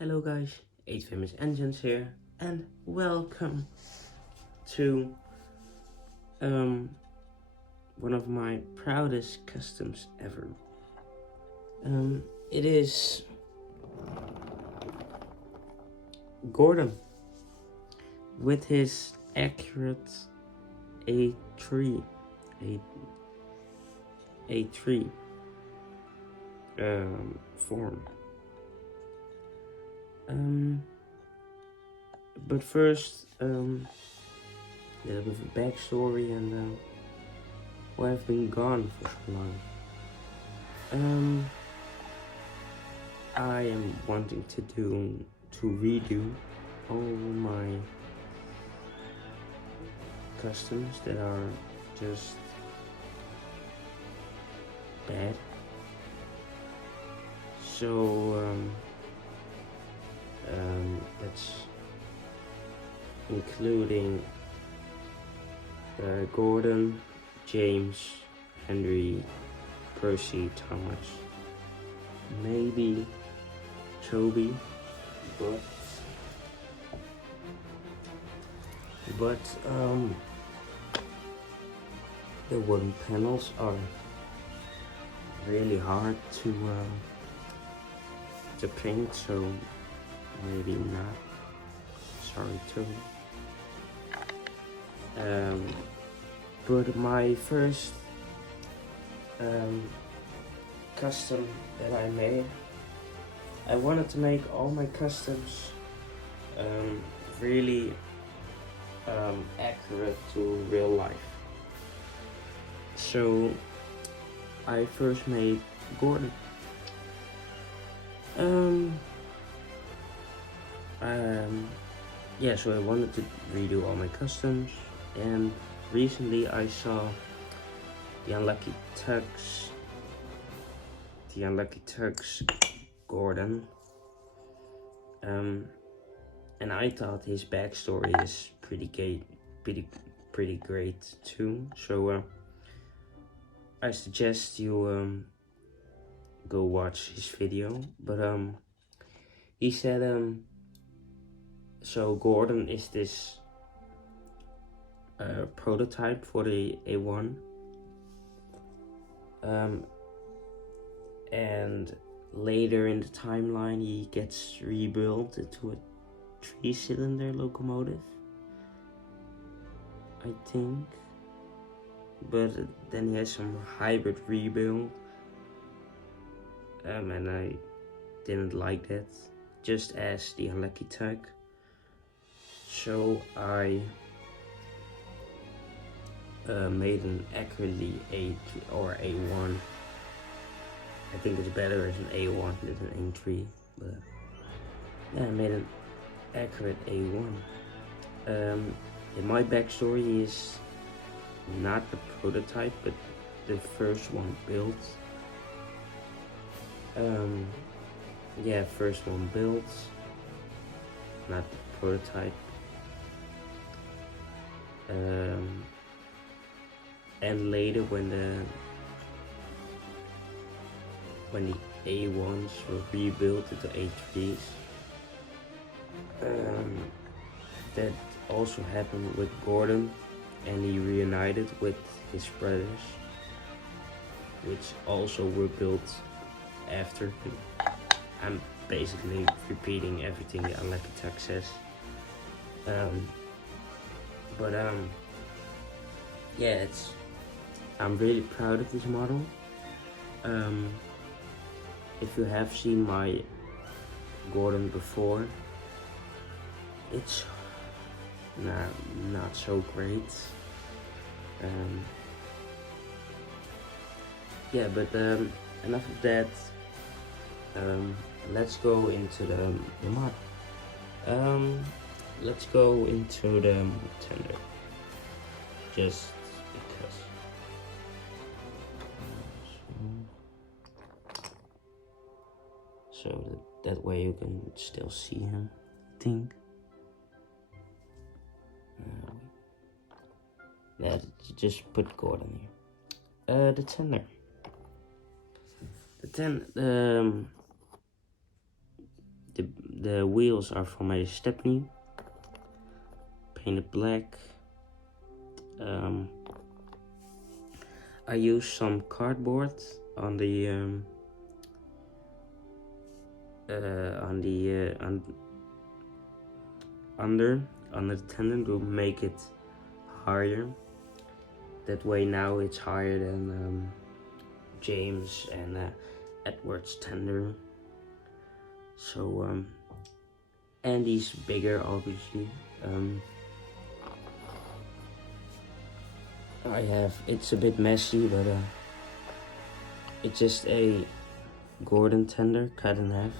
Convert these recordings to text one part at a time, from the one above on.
Hello guys, 8 Famous Engines here, and welcome to one of my proudest customs ever. It is Gordon with his accurate A3 form. But first, a little bit of a backstory and why I've been gone for so long. I am wanting to redo all my customs that are just bad. So that's including Gordon, James, Henry, Percy, Thomas, maybe Toby, but the wooden panels are really hard to paint, so maybe not. Sorry, Toby. But my first custom that I made, I wanted to make all my customs really accurate to real life. So I first made Gordon. Yeah, so I wanted to redo all my customs, and recently I saw the Unlucky Tux Gordon, and I thought his backstory is pretty great too. So I suggest you go watch his video. But he said so Gordon is this prototype for the A1, and later in the timeline he gets rebuilt into a 3-cylinder locomotive, I think, but then he has some hybrid rebuild, and I didn't like that, just as the Unlucky Tug. So I made an accurately A3 or A1. I think it's better as an A1 than an A3, but yeah, I made an accurate A1. And my backstory is not the prototype, but the first one built. Yeah, first one built, not the prototype. And later when the A1s were rebuilt into A3s, that also happened with Gordon, and he reunited with his brothers, which also were built after him. I'm basically repeating everything the Unlucky Tux says. But yeah, I'm really proud of this model. If you have seen my Gordon before, it's not so great. Yeah, but enough of that. Let's go into the mod. Let's go into the tender, just because. So that way you can still see him, I think. Yeah, just put Gordon here. The tender. the wheels are from a Stepney, painted black. I used some cardboard on the under the tendon to make it higher. That way now it's higher than James and Edward's tender. So and he's bigger, obviously. It's a bit messy, but it's just a Gordon tender cut in half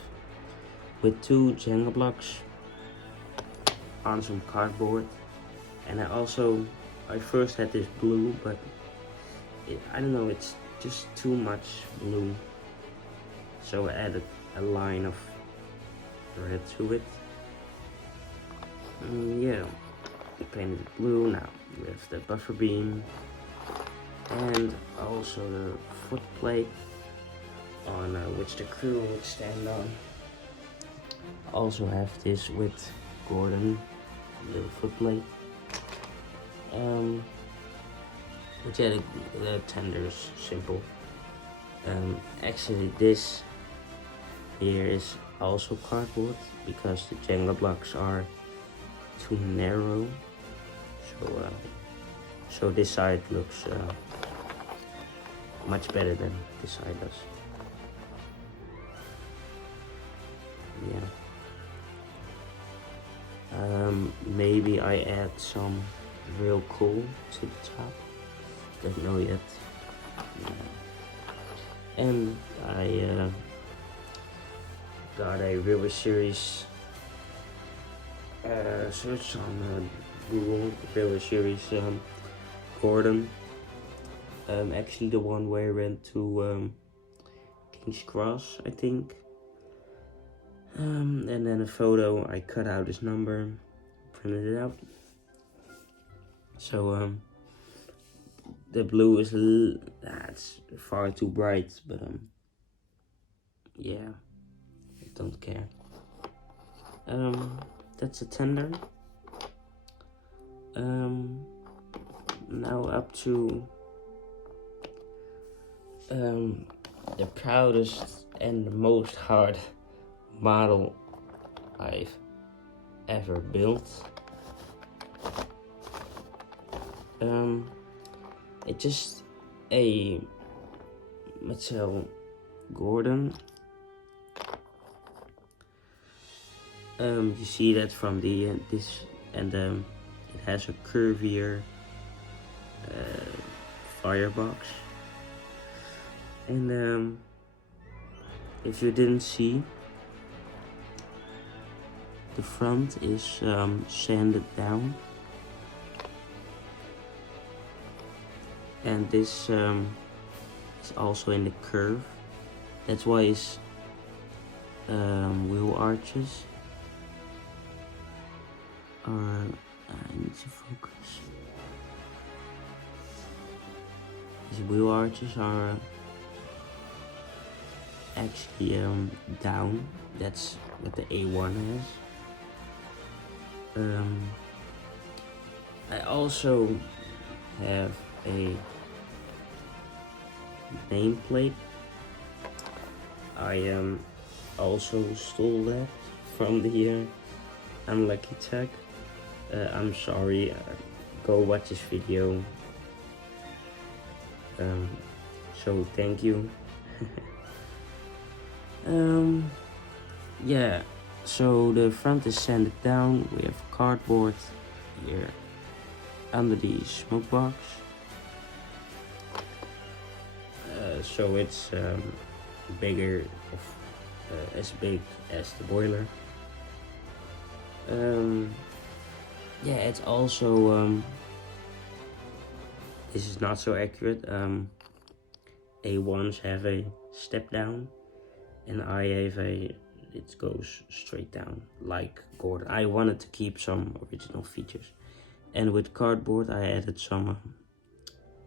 with 2 Jenga blocks on some cardboard. And I first had this blue, but I don't know, it's just too much blue, so I added a line of red to it. Yeah, I painted it blue now with the buffer beam and also the foot plate on which the crew would stand on. Also have this with Gordon, little foot plate. But yeah, the tender's simple. Actually, this here is also cardboard because the Jenga blocks are too narrow. So this side looks much better than this side does. Yeah. Maybe I add some real cool to the top. Don't know yet. And I got a River Series search on Google. River Series Gordon. Actually the one where I went to King's Cross, I think. And then a photo, I cut out his number, printed it out. So the blue is it's far too bright, but yeah, I don't care. That's a tender. Now up to the proudest and the most hard model I've ever built. It's just a Mattel Gordon. You see that from the this, and it has a curvier firebox. And if you didn't see, the front is sanded down, and this is also in the curve. That's why it's wheel arches are. I need to focus. These wheel arches are actually down. That's what the A1 has. I also have a nameplate. I also stole that from the Unlucky Tech. I'm sorry, go watch this video. So thank you. Yeah, so the front is sanded down. We have cardboard here under the smoke box. So it's bigger, as big as the boiler. Yeah, it's also this is not so accurate. A1s have a step down, and I have it goes straight down like Gordon. I wanted to keep some original features, and with cardboard I added some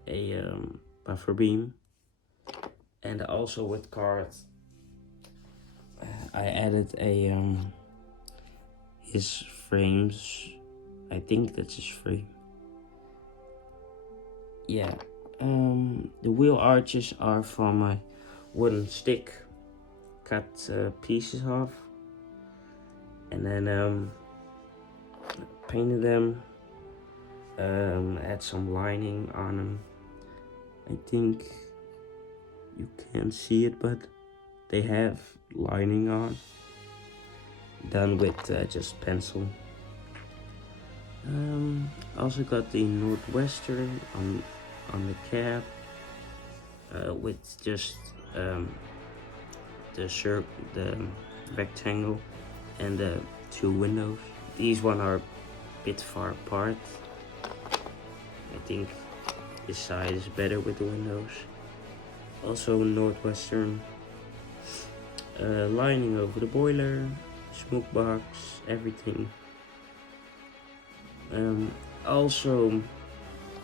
a buffer beam, and also with card I added a his frames. I think that's his frame. Yeah. The wheel arches are from a wooden stick, cut pieces off, and then painted them. Add some lining on them. I think you can't see it, but they have lining on, done with just pencil. Also got the Northwestern on the cab, with just the rectangle and the 2 windows. These one are a bit far apart. I think this side is better with the windows. Also Northwestern lining over the boiler, smoke box, everything. Also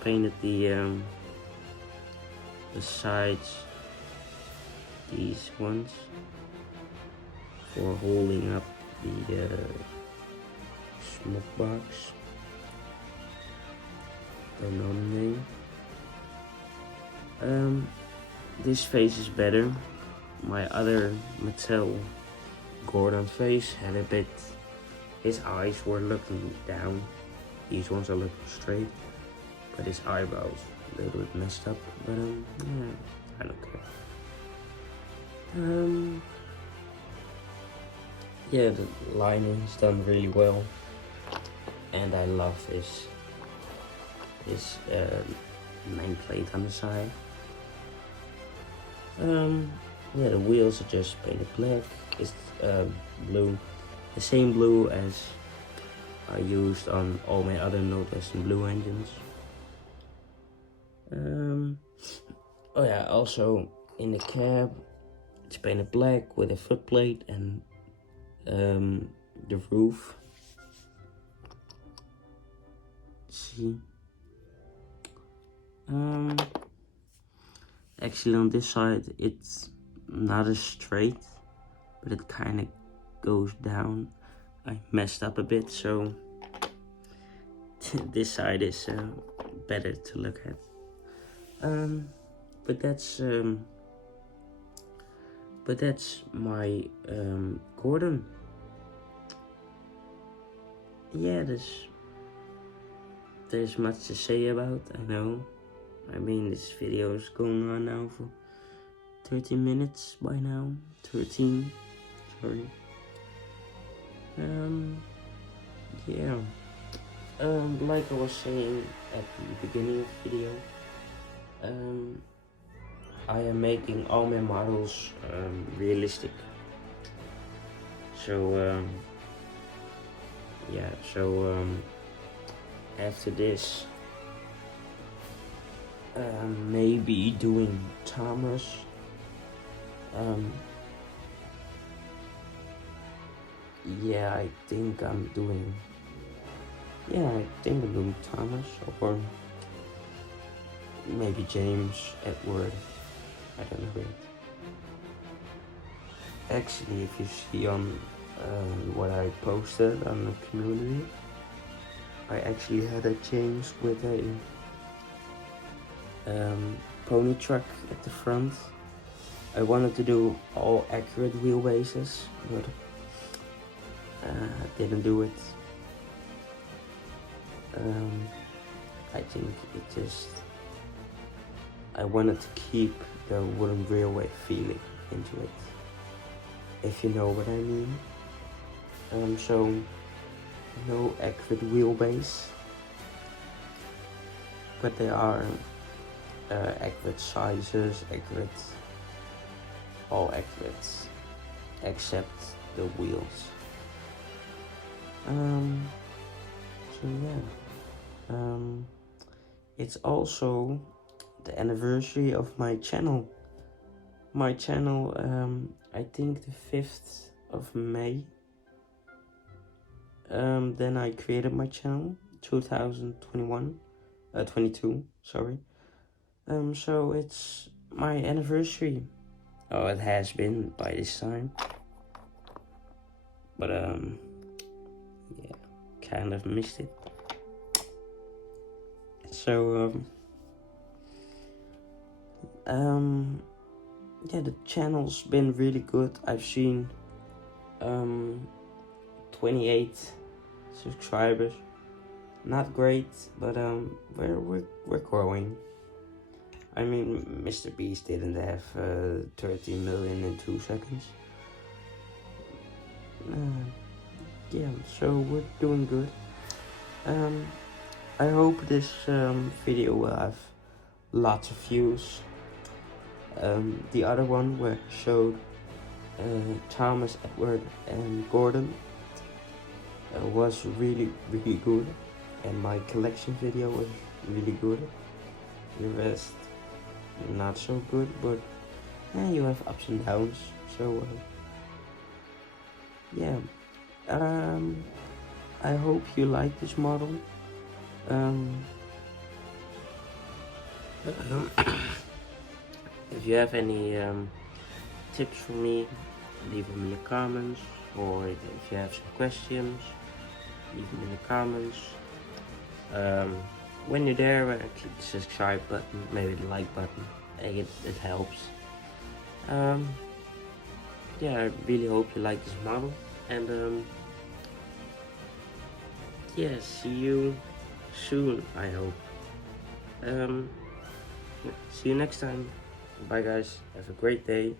painted the sides, these ones, for holding up the smoke box. Don't know the name. This face is better. My other Mattel Gordon face had a bit, his eyes were looking down. These ones are looking straight, but his eyebrows a little bit messed up. But yeah, I don't care. Yeah, the lining is done really well, and I love this nameplate on the side. Yeah, the wheels are just painted black. It's blue, the same blue as I used on all my other Northwestern blue engines. Oh yeah, also in the cab, it's painted black with a footplate and the roof. See. Actually on this side it's not as straight, but it kind of goes down. I messed up a bit, so this side is better to look at. But that's my Gordon. Yeah, there's much to say about, I know. I mean, this video is going on now for 13 minutes by now. 13, sorry. Yeah. Like I was saying at the beginning of the video, I am making all my models realistic. So, yeah, so after this, maybe doing Thomas. Yeah, I think I'm doing Thomas, or maybe James, Edward, I don't know yet. Actually, if you see on what I posted on the community, I actually had a James with a pony truck at the front. I wanted to do all accurate wheelbases, but didn't do it. I think I wanted to keep the wooden railway feeling into it, if you know what I mean. So no accurate wheelbase, but they are accurate sizes, all accurate, except the wheels. So yeah, it's also the anniversary of my channel. My channel, I think the 5th of May. Then I created my channel, 22, sorry. So it's my anniversary. Oh, it has been by this time. But yeah, kind of missed it. So yeah, the channel's been really good. I've seen 28 subscribers. Not great, but we're growing. I mean, Mr. Beast didn't have 13 million in 2 seconds. Yeah, so we're doing good. I hope this video will have lots of views. The other one where I showed Thomas, Edward and Gordon was really good, and my collection video was really good. The rest not so good, but you have ups and downs, so yeah. I hope you like this model. If you have any tips for me, leave them in the comments, or if you have some questions, leave them in the comments. When you're there, click the subscribe button, maybe the like button. It helps. Yeah, I really hope you like this model, and yeah, see you soon, I hope. See you next time. Bye guys, have a great day.